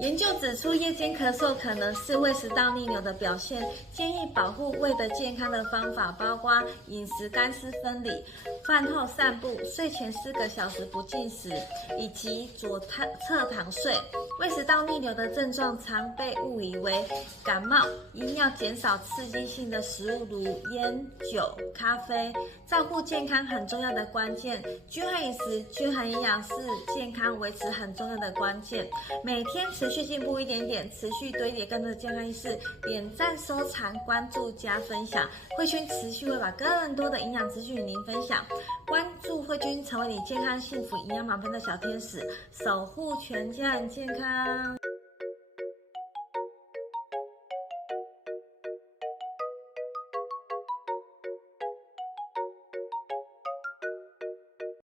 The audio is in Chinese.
研究指出，夜间咳嗽可能是胃食道逆流的表现，建议保护胃的健康的方法包括饮食干湿分离、饭后散步、睡前4个小时不进食，以及左侧躺睡。胃食道逆流的症状常被误以为感冒，应要减少刺激性的食物如烟、酒、咖啡。照顾健康很重要的关键，均衡饮食、均衡营养是健康维持很重要的关键。每天持续进步一点点，持续堆叠更多的健康意识，点赞、收藏、关注、加分享。慧君持续会把更多的营养资讯与您分享。关注慧君，成为你健康、幸福、营养满分的小天使，守护全家人健康。